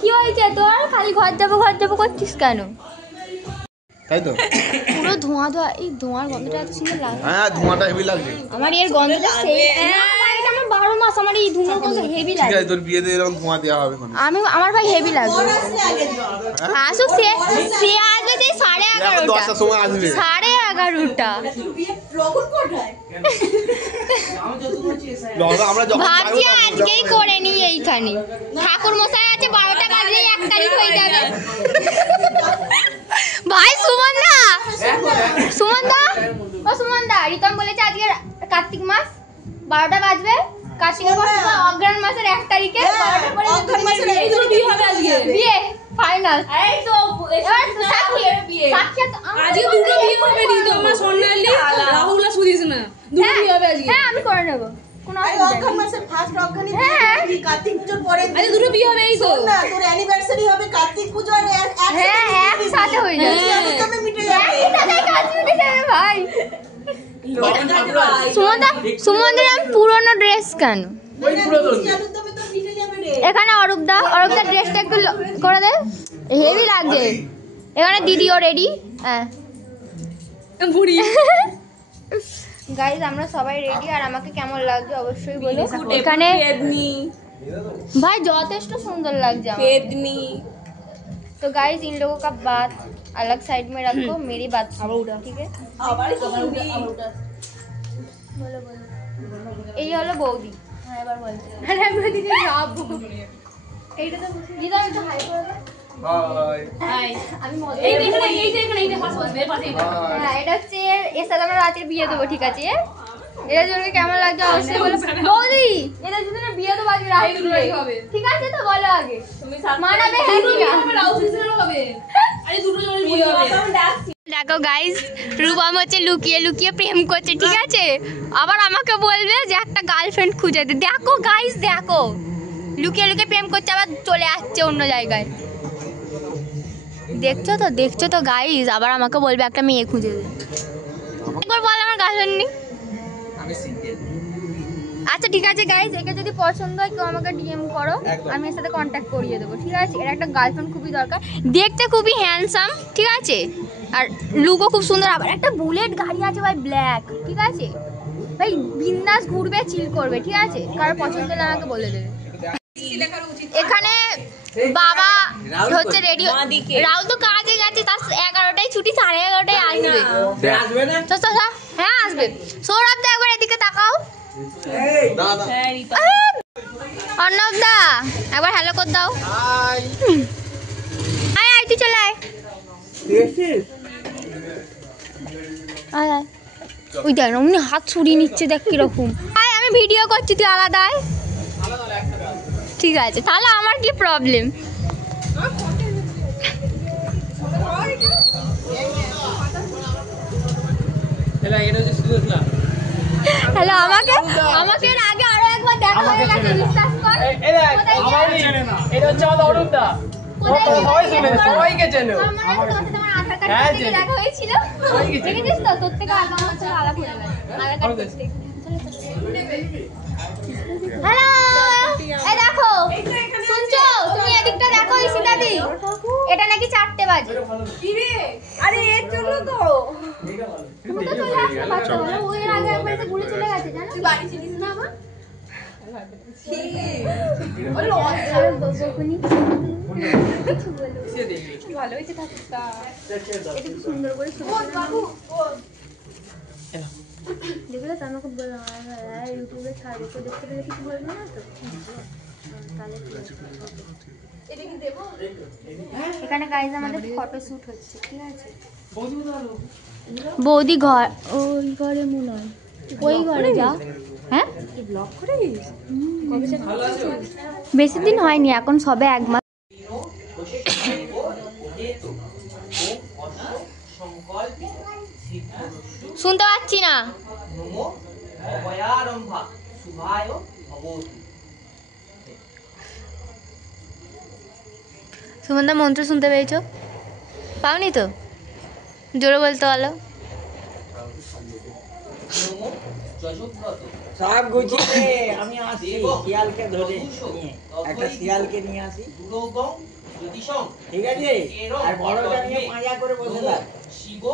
কি হয়েছে তোর? খালি ঘর যাবো করছিস কেন? তাই তো পুরো ধোঁয়া ধোঁয়া, এই ধোঁয়ার গন্ধটা এত সুন্দর লাগে। হ্যাঁ ধোঁয়াটা হেভি লাগছে আমার এর গন্ধটা সেই আমার 12 মাস আমার এই ধোঁয়ার গন্ধ হেভি লাগে। ঠিক আছে তোর বিয়েতে এরকম ধোঁয়া দেওয়া হবে কোন? আমার ভাই হেভি লাগবে। আসুক সে আসবে সেই 11:30 10টার সময় আসবে 11:30টা। ভাবছি আজকেই করে নি এইখানে। ঠাকুর মশাই আছে 12টা বাজলেই 1 তারিখ হয়ে যাবে। ভাই সুমন দা ও সুমন দা, রিতম বলেছে আজকে কার্তিক মাস 12টা বাজবে, কার্তিকের পর অগ্রহায়ণ মাসের 1 তারিখে 12টার পরে অগ্রহায়ণ মাসের এই দুটো বিয়ে হবে আজকে। বিয়ে ফাইনাল। এই তো সাক্ষী আজকে দুটো বিয়ে হবে। রিতম মা সোনালি রাহুল সুদিস না দুটো বিয়ে হবে আজকে। হ্যাঁ আমি করে নেব, কোন অগ্রহায়ণ মাসের ফার্স্ট অগ্রহায়ণ এই কার্তিক পূজার পরে আজকে দুটো বিয়ে হবে। এই তো না তোর অ্যানিভার্সারি হবে কার্তিক পূজা আর একসাথে হয়ে যাবে। তুমি মিটে যাবে একসাথে কাজ মিটে যাবে ভাই। সুমনদের আমি পুরনো ড্রেস কেন? এখানে অরূপদা ড্রেসটা একটু করে দে, হেভি লাগছে। এখানে দিদিও রেডি। হ্যাঁ গাইজ আমরা সবাই রেডি, আর আমাকে কেমন লাগছে অবশ্যই বলো। এখানে भाई যথেষ্ট সুন্দর লাগছে पेदनी। तो गाइस इन लोगों का बात अलग साइड में रखो, मेरी बात ठीक है। এই হলো বৌদি। হ্যাঁ এবার বলতে আরে আমি দিদি যাবো এইটা তো দিদা একটু হাই করে দাও। হাই আমি মজা এই এখানে পাশে এর পাশে। হ্যাঁ এটা হচ্ছে এর সাথে আমরা রাতের বিয়ে দেব, ঠিক আছে। এর জন্য কেমন লাগছে অবশ্যই বলো। বৌদি এর জন্য বিয়ে তো বাজে রাতে হবে, ঠিক আছে তো বলো আগে তুমি মানাবে। হ্যাঁ কি হবে রাউস সিস্টেম হবে। আরে দুটো জনের বিয়ে হবে। দেখো গাইস রূপম হচ্ছে লুকিয়ে লুকিয়ে প্রেম করছে, ঠিক আছে। আবার আমাকে বলবে যে একটা গার্লফ্রেন্ড খুঁজে দে। দেখো গাইস দেখো লুকিয়ে লুকিয়ে প্রেম করছে, আবার চলে আসছে অন্য জায়গায়। দেখছো তো গাইস, আবার আমাকে বলবে একটা মেয়ে খুঁজে দে। একবার বল আমার গার্লফ্রেন্ড নেই। আচ্ছা ঠিক আছে গাইস, একে যদি পছন্দ হয় কেউ আমাকে ডিএম করো, আমি এর সাথে কন্ট্যাক্ট করিয়ে দেবো, ঠিক আছে। এর একটা গার্লফ্রেন্ড খুবই দরকার, দেখতে খুবই হ্যান্ডসাম, ঠিক আছে। আর লুকও খুব সুন্দর। আবার একটা বুলেট গাড়ি আছে ভাই ব্ল্যাক, ঠিক আছে ভাই। বিন্দাস ঘুরবে চিল করবে, ঠিক আছে। কারো পছন্দ হলে আমাকে বলে দেবে। এখানে বাবা হচ্ছে রেডি। রাহুল তো কাজে গেছে, তার 11টায় ছুটি, 11:30টায় আসবে। হ্যাঁ আসবে। সৌরভ দা একবার এদিকে তাকাও। অর্ণব দা একবার হ্যালো করে দাও। আয় আয় তুই চলে আয়। ওই দেখ উনি হাত ছুড়িয়ে নিচ্ছে, দেখ কিরকম। আয় আমি ভিডিও করছি, তুই আলাদা আয়, ঠিক আছে। তাহলে আমার কি প্রবলেম? হ্যালো আমাকে আগে আরো একবার দেখা হয়ে গেছে, বিশ্বাস কর। এটা হচ্ছে আমাদের অরূপ দা, সবাইকে চেনো। হ্যাঁ দেখা হয়েছিল, দেখেছিস তো? তোর থেকে আগে আমার সাথে আলাদা হয়ে গেছে। হ্যালো এই দেখো শুনছো তুমি? এদিকটা দেখো ইসিতাদি, এটা নাকি 4টে বাজে। কি রে? আরে এর জন্য তো তুমি তো চলে আসতে পারছো। ওই এর আগে একবার এসে ঘুরে চলে গেছে, জানো? তুই বাড়ি ছিলিস না আমার? ওরে লজ্জা বকুনি কিছু বলো। ভালো হয়েছে থাকতা, এটা কি সুন্দর করে সুন্দর বাবু। দেখলে তো আমাকে বলো ইউটিউবে ছাড়বো, তো দেখতে পেলে কিছু বলবো না তো। এখানে গাইজ আমাদের ফটো শুট হচ্ছে, ঠিক আছে। বৌদি ঘর ওই ঘরে মনে হয়, ওই ঘরে যা। হ্যাঁ বেশি দিন হয়নি, এখন সবে 1 মাস। শুনতে পাচ্ছি না। নমো অভয়ারম্ভা শুভায় ভবতু। সুমনদা মন্ত্র শুনতে পেয়েছো? পাওনি তো? জোরে বলতে বলো। নমো যশব্রত সব গুছিয়ে আমি আসি শিয়ালকে ধরে নিয়ে একটা শিয়ালকে নিয়ে আসি দুরোগং জ্যোতিষং ঠিক আছে আর বড়টা নিয়ে পাঁজা করে বসে থাক শিব